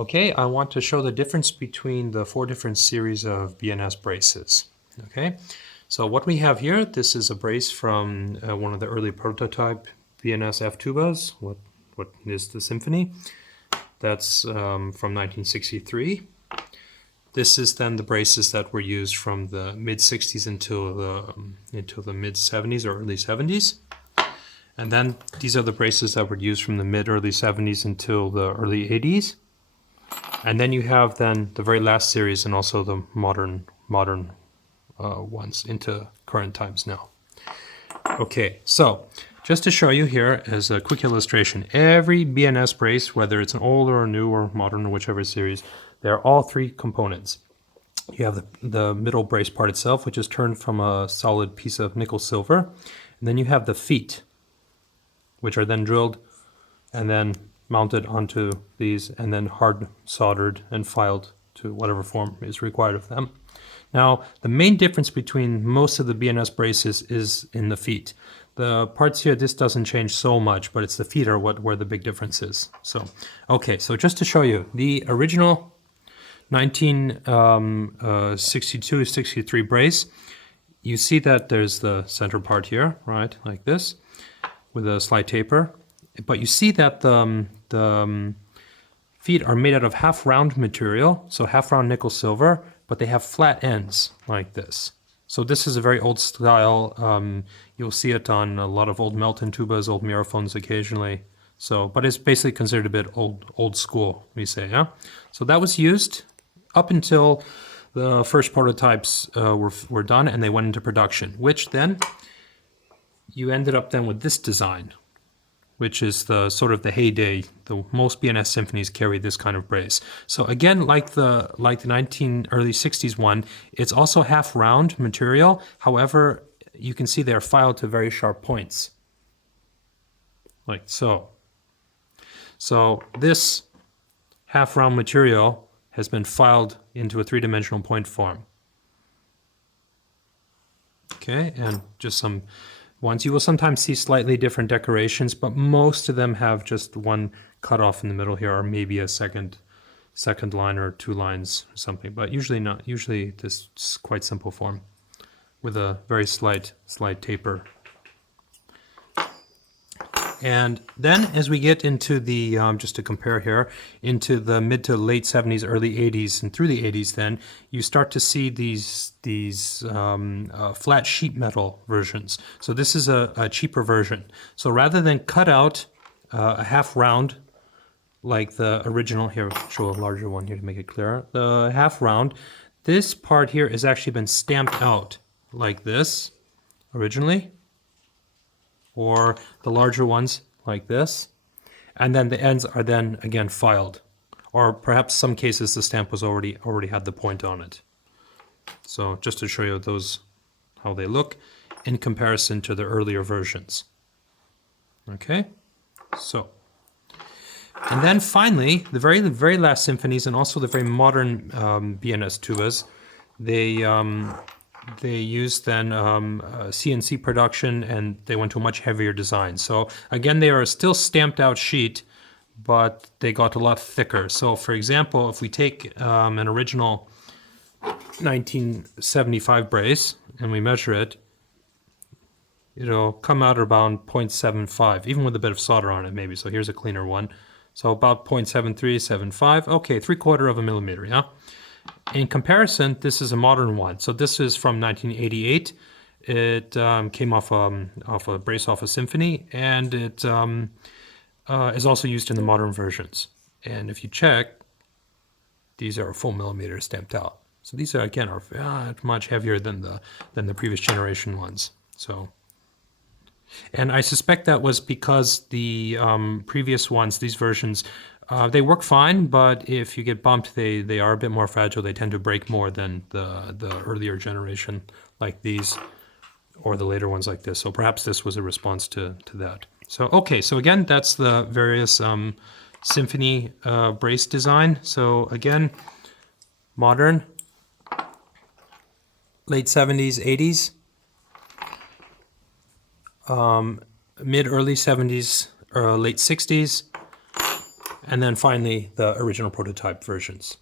Okay, I want to show the difference between the 4 different series of BNS braces. Okay, so what we have here, this is a brace from one of the early prototype BNS F tubas. What is the Symphony? That's from 1963. This is then the braces that were used from the mid-60s until the mid-70s or early 70s. And then these are the braces that were used from the mid-early 70s until the early 80s. And then you have then the very last series and also the modern ones into current times now. Okay, so just to show you here as a quick illustration, every BNS brace, whether it's an old or a new or modern or whichever series, they're all 3 components. You have the middle brace part itself, which is turned from a solid piece of nickel silver. And then you have the feet, which are then drilled and then mounted onto these and then hard soldered and filed to whatever form is required of them. Now, the main difference between most of the BNS braces is in the feet. The parts here, this doesn't change so much, but it's the feet are where the big difference is. So, okay, so just to show you, the original 1962-63 brace, you see that there's the center part here, right, like this, with a slight taper. But you see that the feet are made out of half-round material, so half-round nickel silver, but they have flat ends like this. So this is a very old style. You'll see it on a lot of old Melton tubas, old Miraphones occasionally. So, but it's basically considered a bit old school, we say, yeah? So that was used up until the first prototypes were done and they went into production, which then you ended up then with this design, which is the sort of the heyday. The most BNS Symphonies carry this kind of brace. So again, like the early 60s one, it's also half round material. However, you can see they're filed to very sharp points, like so. So this half round material has been filed into a 3-dimensional point form. Okay, and just some ones. You will sometimes see slightly different decorations, but most of them have just one cut off in the middle here, or maybe a second line or 2 lines or something, but usually not. Usually this is quite simple form with a very slight taper. And then as we get into the, just to compare here, into the mid to late 70s, early 80s, and through the 80s then, you start to see these flat sheet metal versions. So this is a cheaper version. So rather than cut out a half round, like the original, here, I'll show a larger one here to make it clearer. The half round, this part here has actually been stamped out like this originally, or the larger ones like this, and then the ends are then again filed, or perhaps some cases the stamp was already had the point on it. So just to show you those, how they look in comparison to the earlier versions. Okay, so, and then finally the very last Symphonies and also the very modern BNS tubas, they used then CNC production, and they went to a much heavier design. So again, they are still stamped out sheet, but they got a lot thicker. So for example, if we take an original 1975 brace and we measure it, it'll come out around 0.75, even with a bit of solder on it maybe. So here's a cleaner one. So about 0.7375, okay, 3/4 of a millimeter, yeah? In comparison, this is a modern one. So this is from 1988. It came off a brace off a Symphony, and it is also used in the modern versions. And if you check, these are a full millimeter stamped out. So these are again are much heavier than the previous generation ones. So, and I suspect that was because the previous ones, these versions, they work fine, but if you get bumped, they are a bit more fragile. They tend to break more than the earlier generation like these, or the later ones like this. So perhaps this was a response to that. So okay, so again, that's the various Symphony brace design. So again, modern, late 70s, 80s, mid-early 70s, late 60s, and then finally the original prototype versions.